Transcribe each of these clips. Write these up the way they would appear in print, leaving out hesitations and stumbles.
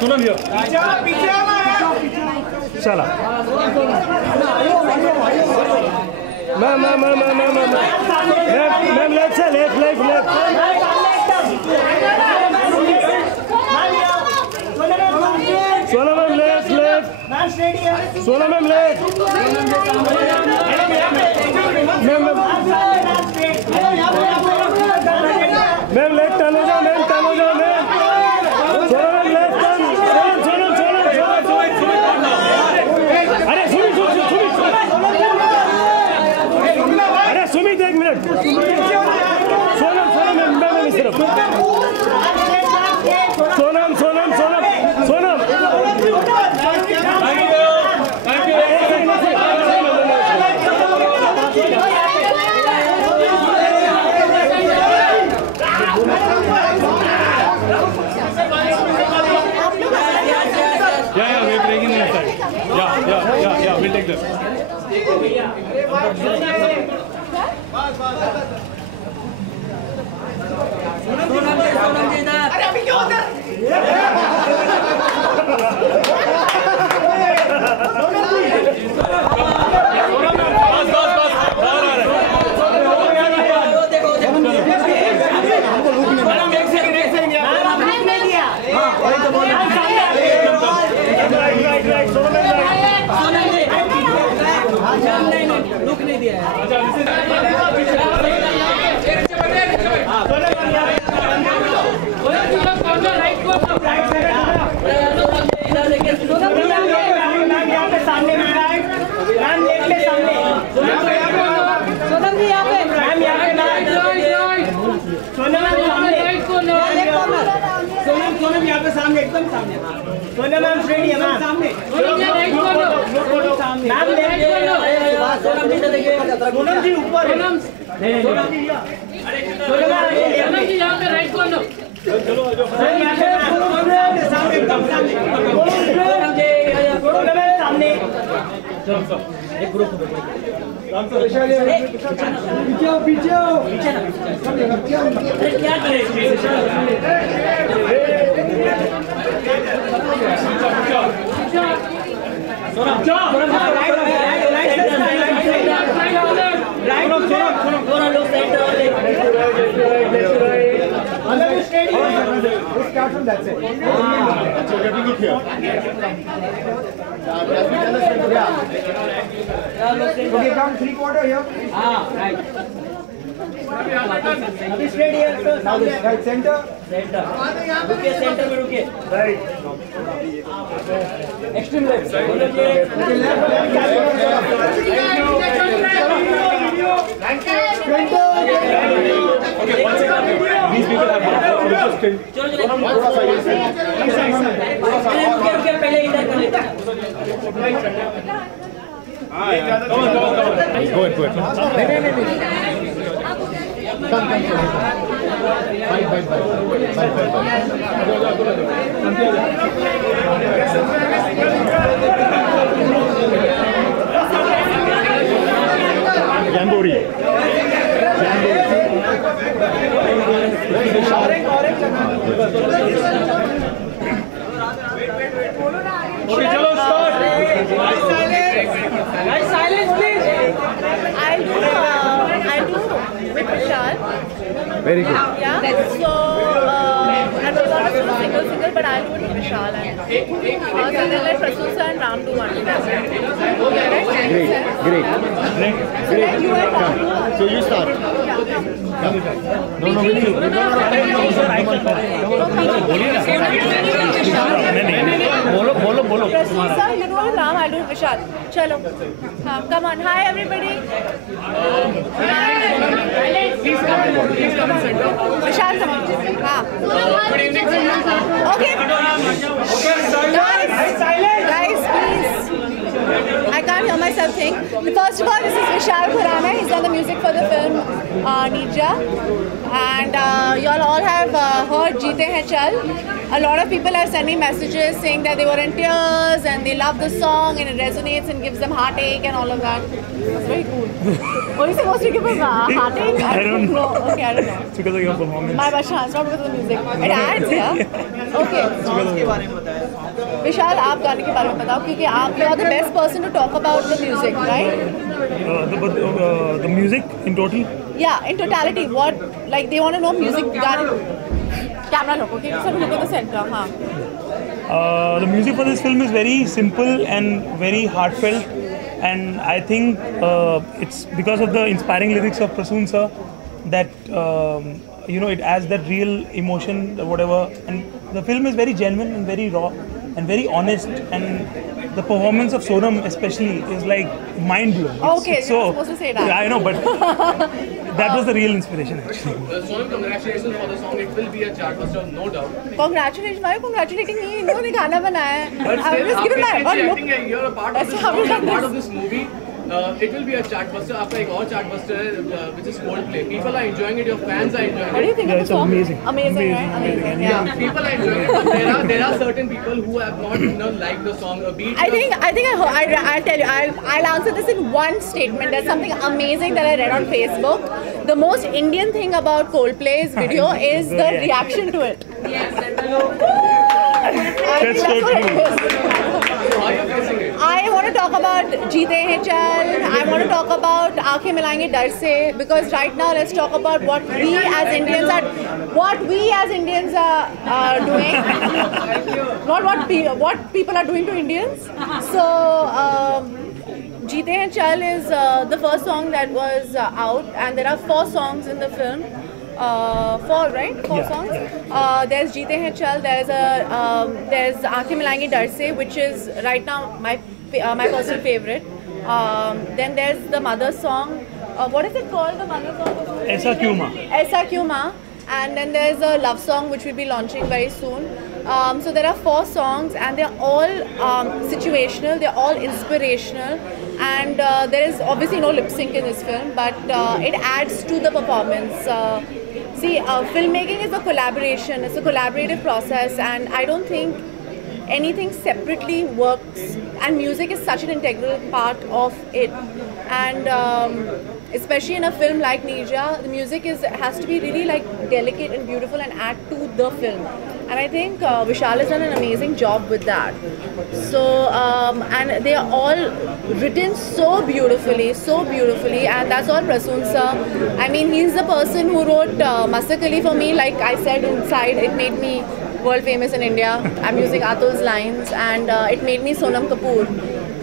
सोनम भैया चला ma'am left से left Sonam ma'am left Sonam ma'am left ma'am left turn हो जाओ ma'am Sonam ma'am left turn Sonam अरे सुमित एक मिनट सोनम मैम सिर्फ Sonam Yeah, we'll take this. अरे अभी क्यों उधर? रुक नहीं दिया है। सोनम यहाँ पे सामने एकदम सामने सोनम मैम रेडी है मैम सामने सोनम जी ऊपर सोनम जी यहाँ पे राइट कॉर्नर चलो सामने एकदम सामने सामने एक ग्रुप पीछे क्या करे Start from that side. Okay, we look here. Okay, come 3/4 here. Right. Abhi straight here, sir. Right, center. रुकिए, center में रुकिए. Right. Extreme left. Okay, one second. These people have थोड़ा सा ये रुकिए पहले इधर कर लेते हैं go ahead नहीं जैम्बोरी Okay, chalo, start. Guys, silence, please. I'll do with Vishal. Very good. Yeah. So, I'm not going to do single, but I'll do it with Vishal. And then let Prasusa and Ram do one. Great. You and Ram do one. So you start. No, with you. बोलो Prasusa, you do it, Ram, I'll do it, Vishal. Chalo. Come on. Hi, everybody. Vishal, come on. Good evening. Okay. Guys, please. I can't hear myself think. First of all, this is Vishal Khurana. He's done the music for the film Neerja. And y'all all have heard Jeete Hain Chal. A lot of people are sending messages saying that they were in tears and they love the song and it resonates and gives them heartache and all of that. It's very cool. Were you supposed to give a hearting? I don't know. Okay, I don't know. It's because of your performance. My Basha, it's not because of the music. It adds, yeah? Okay. विशाल आप गाने के बारे में बताओ क्योंकि आप you are the best person to talk about the music, right? The music in total? Yeah, in totality, what like they want to know music गाने. Camera look, okay? So look at the center, हाँ. The music for this film is very simple and very heartfelt, and I think it's because of the inspiring lyrics of Prasoon sir that it adds that real emotion, whatever. And the film is very genuine and very raw and very honest, and the performance of Sonam especially is like mind blowing. Okay, you're supposed to say that. Yeah, I know, but that was the real inspiration actually. Sonam, congratulations for the song. It will be a chartbuster, no doubt. Congratulations, why are you congratulating me? इन्होंने गाना बनाया है. But I'm still, just giving my I think you're a part of this song, you're a part of this movie. It will be a chartbuster. आपका एक और chartbuster है, which is Coldplay. People are enjoying it. Your fans are enjoying it. What do you think of the it's song? amazing. Amazing, right? Amazing, yeah. People are enjoying it. But there are certain people who have not liked the song a beat. I'll tell you, I'll answer this in one statement. There's something amazing that I read on Facebook. The most Indian thing about Coldplay's video is the reaction to it. That's That's so what it true. is. How are you facing it? I want to talk about Jeete Hain Chal. I want to talk about Aankhein Milayenge Dar Se, because right now let's talk about what we as Indians are doing, not what people are doing to Indians. So Jeete Hain Chal is the first song that was out, and there are 4 songs in the film. 4, right? 4 songs. There's Jeete Hain Chal. There's Aankhein Milayenge Dar Se, which is right now my personal favorite. Then there's the mother song. What is it called? The mother song? Aisa Kyun Maa? Aisa Kyun Maa. And then there's a love song which we'll be launching very soon. So there are 4 songs, and they're all situational. They're all inspirational. And there is obviously no lip sync in this film, but it adds to the performance. See, filmmaking is a collaboration. It's a collaborative process, and I don't think anything separately works. And music is such an integral part of it. And especially in a film like Neerja, the music has to be really like delicate and beautiful and add to the film. And I think Vishal has done an amazing job with that. So, and they are all written so beautifully, and that's all Prasoon sir. I mean, he's the person who wrote Masakali for me. Like I said inside, it made me world famous in India. I'm using Atul's lines, and it made me Sonam Kapoor.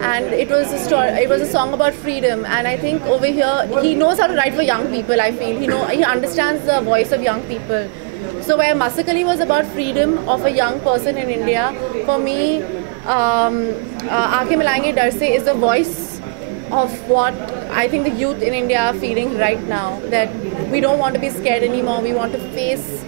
And it was a story. It was a song about freedom, and I think over here he knows how to write for young people. I feel he understands the voice of young people. So where Masakali was about freedom of a young person in India, for me, Aankhein Milayenge Dar Se is the voice of what I think the youth in India are feeling right now. That we don't want to be scared anymore. We want to face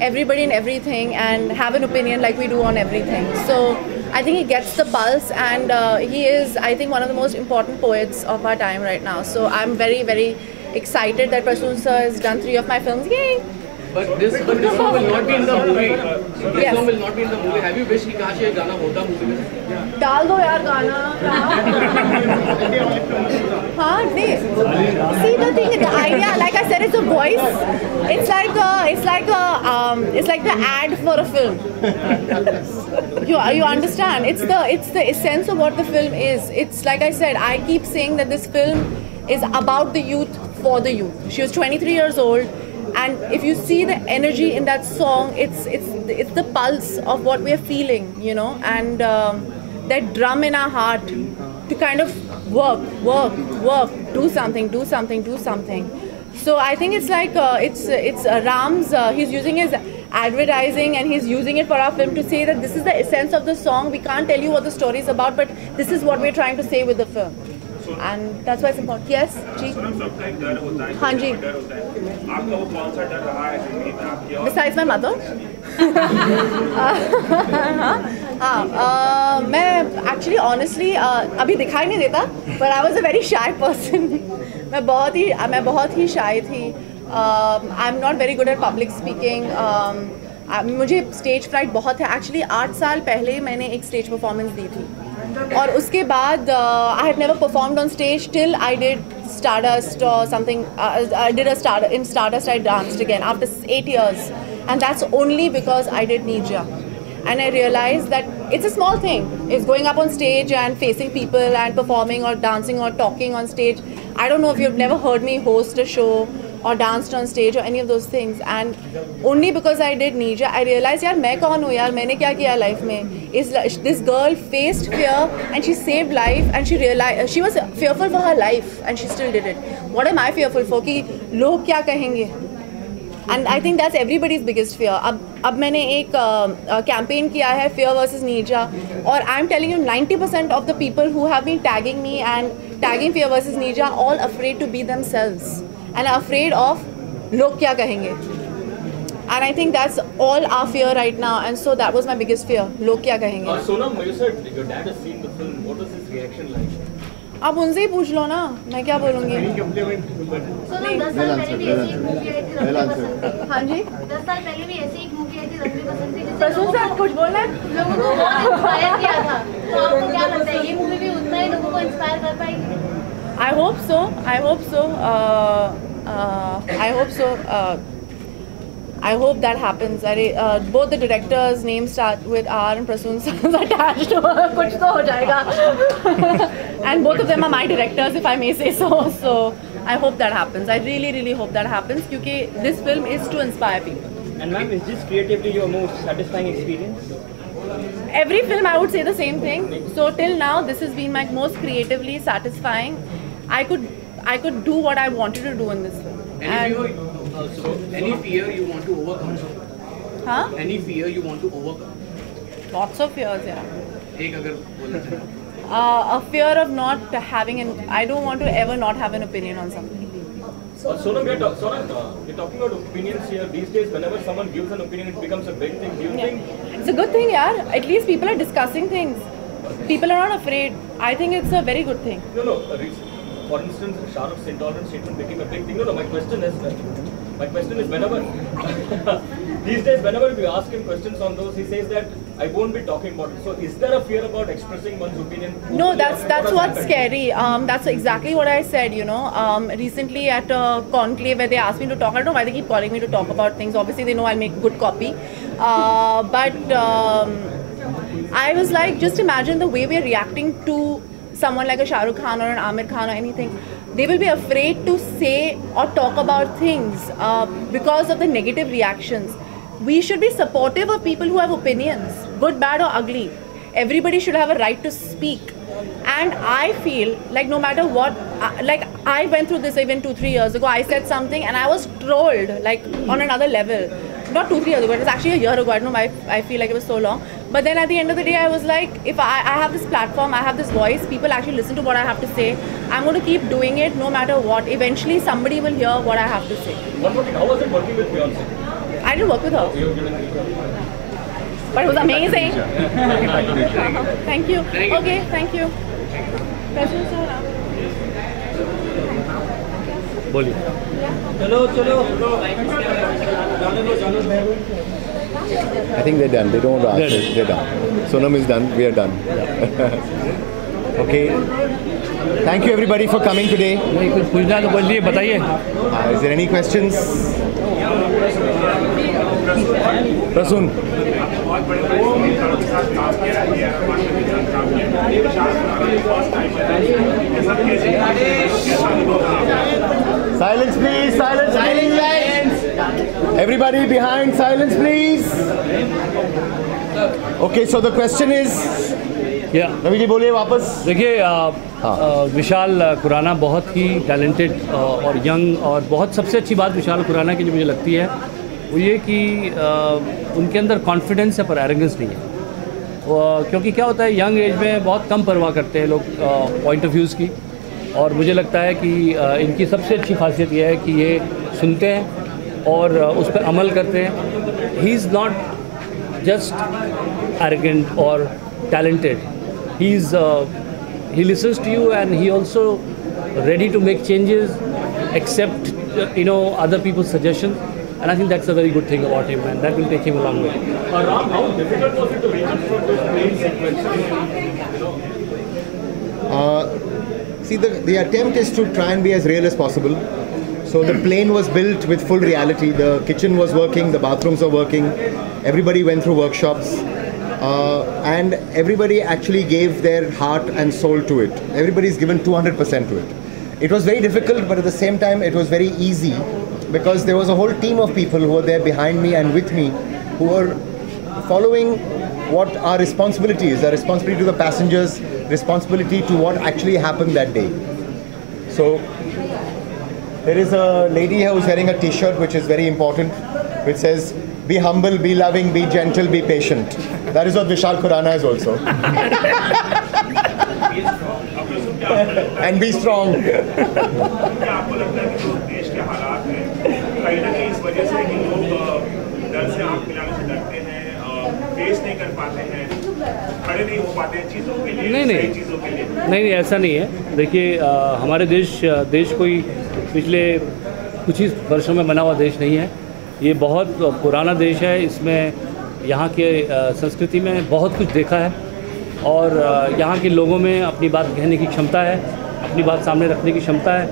everybody and everything and have an opinion like we do on everything. So I think he gets the pulse, and he is, I think, one of the most important poets of our time right now. So I'm very, very excited that Prasoon sir has done 3 of my films. Yay! But this song will not be in the movie. This Yes. song will not be in the movie. Have you wished कि काश ये गाना होता movie में? डाल दो यार गाना. हाँ, नहीं. See, the thing, the idea, like I said, it's a voice. It's like the ad for a film. You understand? It's the essence of what the film is. It's like I said, I keep saying that this film is about the youth for the youth. She was 23 years old. And if you see the energy in that song, it's the pulse of what we're feeling, and that drum in our heart to kind of work, do something. So I think it's like it's Ram's. He's using his advertising, and he's using it for our film to say that this is the essence of the song. We can't tell you what the story is about, but this is what we're trying to say with the film. And that's why it's important. Yes, जी. हाँ जी. Besides my mother. मैं actually honestly अभी दिखाई नहीं देता, but I was a very shy person. मैं बहुत ही shy थी. I'm not very good at public speaking. मुझे stage fright बहुत है. Actually 8 साल पहले मैंने एक stage performance दी थी. और उसके बाद I had never performed on stage till I did Stardust or something. I did in Stardust I danced again after 8 years, and that's only because I did Neerja. And I realized that it's a small thing. It's going up on stage and facing people and performing or dancing or talking on stage. I don't know if you've never heard me host a show or danced on stage or any of those things. And only because I did Neerja, I realized, yaar, मैं कौन हूँ यार, मैंने क्या किया life में? This girl faced fear and she saved life, and she realized she was fearful for her life and she still did it. What am I fearful for? कि लोग क्या कहेंगे? And I think that's everybody's biggest fear. अब मैंने एक campaign किया है Fear versus Neerja, और I'm telling you 90% of the people who have been tagging me and tagging Fear versus Neerja are all afraid to be themselves and are afraid of लोग क्या कहेंगे. And I think that's all our fear right now, and so that was my biggest fear. लोग क्या कहेंगे. Sonam, you said your dad has seen the film. What was his reaction like? आप उनसे ही पूछ लो ना, मैं क्या बोलूँगी. सोनम 10 साल पहले भी ऐसी एक मूवी आई थी रंग पसंद थी. हाँ जी. 10 साल पहले भी ऐसी एक मूवी आई थी रंग पसंद थी. प्रसून से कुछ बोलना है? लोगों को बहुत इंस्पायर किया था. तो आपको क्या लगता है ये मूवी भी उतना ही लोगों को इंस्पायर कर पाएगी? I hope so. I hope so. I hope so. I hope that happens. Both the directors' names start with R and Prasoon's attached to her. कुछ तो हो जाएगा. And both of them are my directors, if I may say so. So I hope that happens. I really, really hope that happens because this film is to inspire people. And ma'am, is this creatively your most satisfying experience? Every film I would say the same thing. So till now, this has been my most creatively satisfying. I could do what I wanted to do in this film. Any fear you want to overcome? Huh? Any fear you want to overcome? Lots of fears, yeah. एक अगर बोलना चाहे. A fear of not having I don't want to ever not have an opinion on something. Sonam, we're talking about opinions here. These days, whenever someone gives an opinion, it becomes a big thing. Do you think? It's a good thing, yeah. At least people are discussing things. People are not afraid. I think it's a very good thing. No. For instance, Shah Rukh's intolerance statement became a big thing. No. My question is whenever these days, whenever we ask him questions on those, he says that I won't be talking about it. So, is there a fear about expressing one's opinion? No, that's what's scary. That's exactly what I said. You know, recently at a conclave where they asked me to talk. I don't know why they keep calling me to talk about things. Obviously, they know I'll make good copy. But I was like, just imagine the way we're reacting to someone like a Shah Rukh Khan or an Amir Khan or anything. They will be afraid to say or talk about things because of the negative reactions. We should be supportive of people who have opinions, good, bad or ugly. Everybody should have a right to speak. And I feel like no matter what, like I went through this even 2-3 years ago. I said something and I was trolled like on another level. Not 2-3 years ago, it was actually a year ago. I don't know why I feel like it was so long. But then at the end of the day, I was like, if I have this platform, I have this voice, people actually listen to what I have to say. I'm going to keep doing it no matter what. Eventually, somebody will hear what I have to say. One more thing, how was it working with Beyonce? I didn't work with her. But it was amazing. Thank you. Okay, thank you. बोलिए. I think they're done. They don't want to ask. They're done. Sonam is done. We are done. Okay. Thank you everybody for coming today. कुछ पूछना है तो बोलिए, बताइए. Is there any questions? Prasoon. Silence please, silence please. Everybody behind, silence please. Okay, so the question is, Ravi ji बोलिए वापस. देखिए, विशाल खुराना बहुत ही टैलेंटेड और यंग, और बहुत सबसे अच्छी बात विशाल खुराना की जो मुझे लगती है वो ये कि उनके अंदर कॉन्फिडेंस है पर एरोगेंस नहीं है. क्योंकि क्या होता है, यंग एज में बहुत कम परवाह करते हैं लोग पॉइंट ऑफ व्यूज़ की, और मुझे लगता है कि इनकी सबसे अच्छी खासियत यह है कि ये सुनते हैं और उस पर अमल करते हैं. He is not just arrogant और talented. He listens to you, and he also ready to make changes, accept other people's suggestions, and I think that's a very good thing about him, and that will take him a long way. Ram, how difficult was it to reach out to those main sequences? See, the attempt is to try and be as real as possible. So the plane was built with full reality. The kitchen was working, the bathrooms were working. Everybody went through workshops. And everybody actually gave their heart and soul to it. Everybody's given 200% to it. It was very difficult, but at the same time, it was very easy because there was a whole team of people who were there behind me and with me who were following what our responsibility is, our responsibility to the passengers, responsibility to what actually happened that day. So there is a lady here who's wearing a t-shirt which is very important, which says, "Be humble, be loving, be gentle, be patient." That is what Vishal Khurana is also. And be strong. आपको लगता है कि जो देश के हालात हैं कहीं ना कहीं इस वजह से कि लोग डर से आँख मिलाने से डरते हैं, फेस नहीं कर पाते हैं, खड़े नहीं हो पाते हैं चीज़ों के लिए, सही चीज़ों के लिए? नहीं, ऐसा नहीं है। देखिए, हमारे देश कोई पिछले कुछ ही वर्षों में बना हुआ देश नहीं है। ये बहुत पुराना देश है। इसमें यहाँ के संस्कृति में बहुत कुछ देखा है और यहाँ के लोगों में अपनी बात कहने की क्षमता है, अपनी बात सामने रखने की क्षमता है।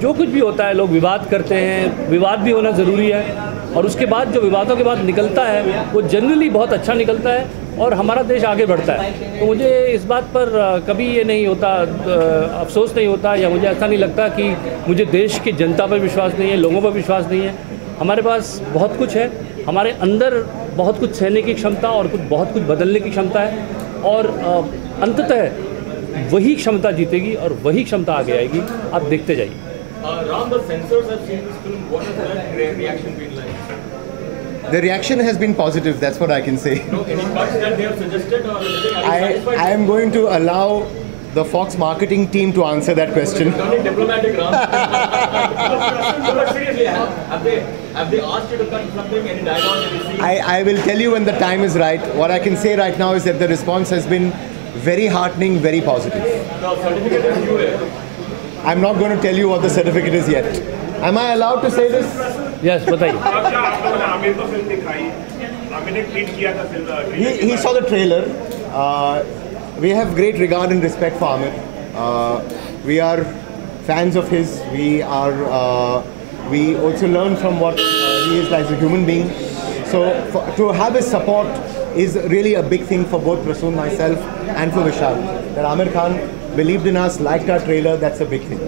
जो कुछ भी होता है, लोग विवाद करते हैं, विवाद भी होना ज़रूरी है और उसके बाद जो विवादों के बाद निकलता है वो जनरली बहुत अच्छा निकलता है और हमारा देश आगे बढ़ता है। तो मुझे इस बात पर कभी ये नहीं होता, अफसोस नहीं होता या मुझे ऐसा नहीं लगता कि मुझे देश की जनता पर विश्वास नहीं है, लोगों पर विश्वास नहीं है। हमारे पास बहुत कुछ है, हमारे अंदर बहुत कुछ सहने की क्षमता और बहुत कुछ बदलने की क्षमता है और अंततः वही क्षमता जीतेगी और वही क्षमता आगे आएगी। आप देखते जाइए। Ram, the censors have seen this film. What has their reaction been like? The reaction has been positive, that's what I can say. No, any cuts that they have suggested or anything? Are you satisfied? I am going to allow the Fox marketing team to answer that question. Turning diplomatic, Ram. No, but seriously, have they asked you to cut something, any dialogue, any scene? I will tell you when the time is right. What I can say right now is that the response has been very heartening, very positive. The certificate is due here. I'm not going to tell you what the certificate is yet. Am I allowed to say this? Yes, बताइए। आप लोगों ने आमिर को film दिखाई, आमिर ने tweet किया था film. He saw the trailer. We have great regard and respect for Amir. We are fans of his. We also learn from what he is as a human being. So to have his support is really a big thing for both Prasoon, myself, and for Vishal. That Amir Khan believed in us, liked our trailer. That's a big thing.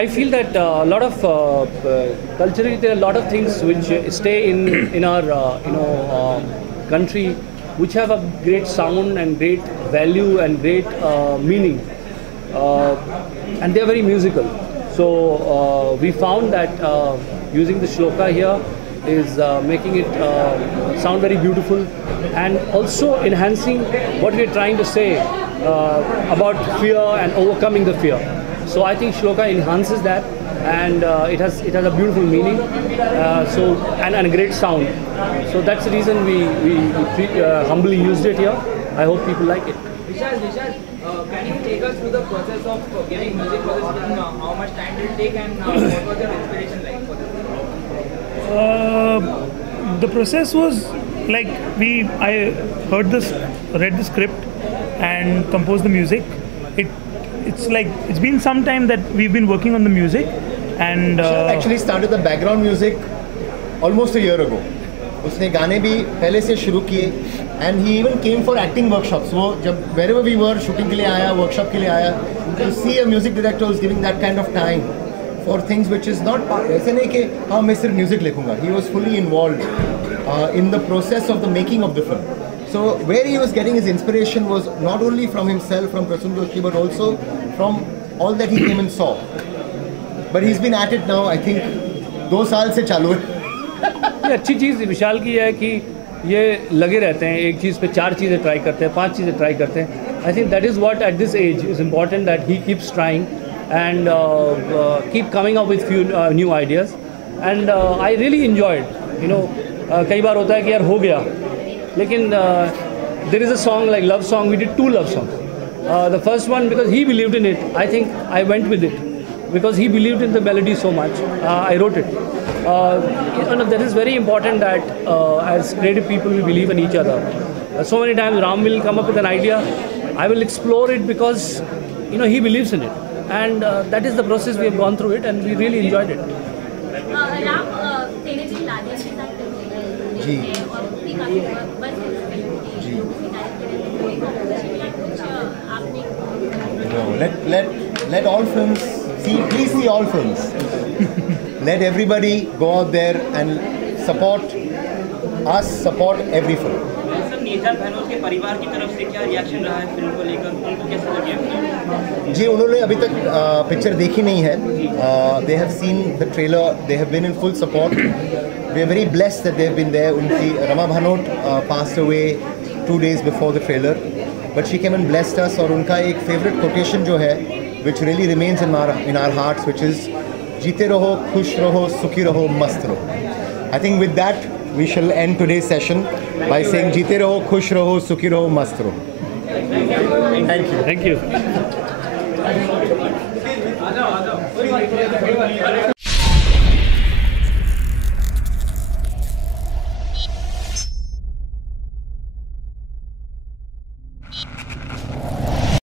I feel that a lot of culturally there are a lot of things which stay in our country, which have a great sound and great value and great meaning, and they are very musical. So we found that using the shloka here is making it sound very beautiful and also enhancing what we are trying to say about fear and overcoming the fear. So I think shloka enhances that, and it has a beautiful meaning, and a great sound. So that's the reason we humbly used it here. I hope people like it. Vishal, can you take us through the process of giving music for this film? How much time did it take, and what was your inspiration like for this? The process was like I read the script and composed the music. It's been some time that we've been working on the music, and actually started the background music almost a year ago. उसने गाने भी पहले से शुरू किए, and he even came for acting workshops. वो जब wherever we were shooting के लिए आया, workshop के लिए आया, to see a music director who's giving that kind of time for things which is not part. ऐसे नहीं कि हाँ मैं सिर्फ music लिखूँगा. He was fully involved in the process of the making of the film. So where he was getting his inspiration was not only from himself, from Prasoon Joshi, but also from all that he came and saw. But he's been at it now, I think, 2 साल से चालू है. ये अच्छी चीज़ विशाल की है कि ये लगे रहते हैं, एक चीज़ पे 4 चीज़ें ट्राई करते हैं, 5 चीज़ें ट्राई करते हैं. I think that is what at this age is important, that he keeps trying and keep coming up with few new ideas. And I really enjoyed, कई बार होता है कि यार हो गया, लेकिन there is a song like love song. We did 2 love songs. The first one, because he believed in it, I think I went with it. because he believed in the melody so much. I wrote it. That is very important that as creative people we believe in each other. So many times Ram will come up with an idea, I will explore it because he believes in it, and that is the process we have gone through it, and we really enjoyed it. Ram तेरे दिल लादिया के साथ जी और भी काफी बस जी No, let all films please see all films. Let everybody go out there and support us, support every film. Sir Neerja बहनों के परिवार की तरफ से क्या रिएक्शन रहा है फिल्म को लेकर, उनको कैसा लगे? जी उन्होंने अभी तक पिक्चर देखी नहीं है. They have seen the trailer, they have been in full support. We are very blessed that they have been there. उनकी Rama Bhanot passed away 2 days before the trailer, but she came and blessed us. और उनका एक favorite quotation जो है, which really remains in our hearts, which is जीते रहो, खुश रहो, सुखी रहो, मस्त रहो. I think with that we shall end today's session by saying जीते रहो, खुश रहो, सुखी रहो, मस्त रहो. Thank you. Thank you.